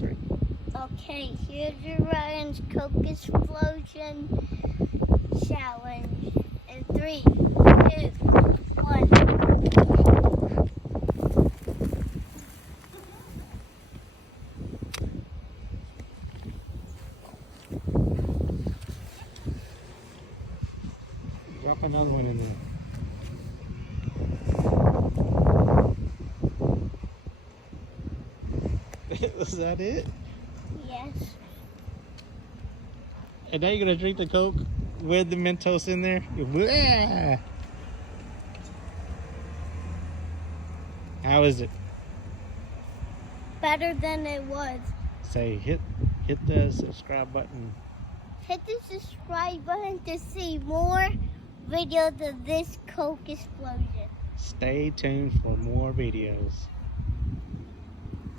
3. Okay, here's your Ryan's Coke Explosion Challenge. In 3, 2, 1. Drop another one in there. Was that it? Yes. And now you're gonna drink the Coke with the Mentos in there? Yeah. How is it? Better than it was. Say hit the subscribe button. Hit the subscribe button to see more videos of this Coke Explosion. Stay tuned for more videos.